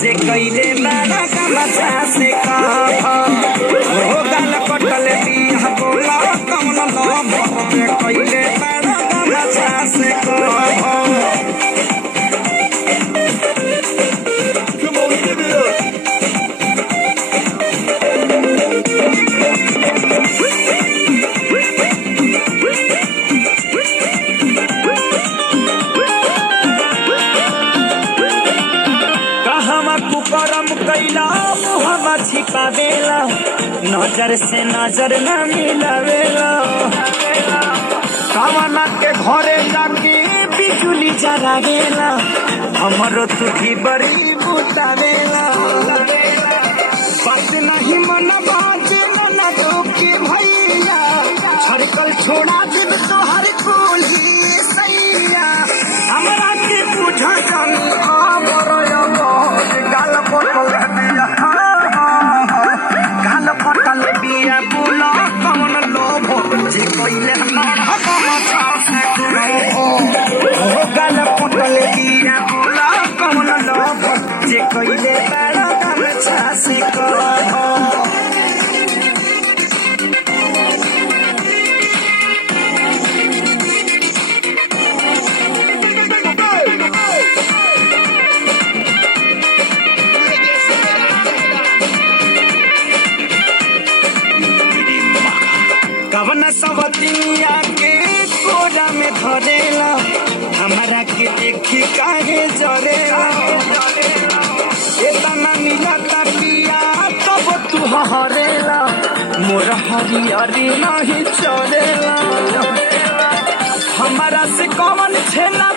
जे कैले बारा गमछा से हो गाल कटल बिया बोला कमल लभ जे कैले बारा गमछा से करम कैला मुहम्मा छिपावेला नजर से नजर न मिलावेला कामना के घरे जाके बिजुली जरावेला हमरो तुझी बड़ी बुतावेला बात नहीं मन बाजे मन दुखी भैया छड़कल छोड़ा दिल तोहर कुली सैया हमरा के बुझा जानी गाल पटल बिया बोला कमल लोभ जे कैले गाल पटल बिया बोला कमल लोभ जे कैले बारा गमछा से कवन सवतिया के कोरा में धरेला हमारा के देखी काहे जरेला एतना मिलता पिया तब तू हरेला मोर हरियरी नहीं चरेला हमारा से कवन छेना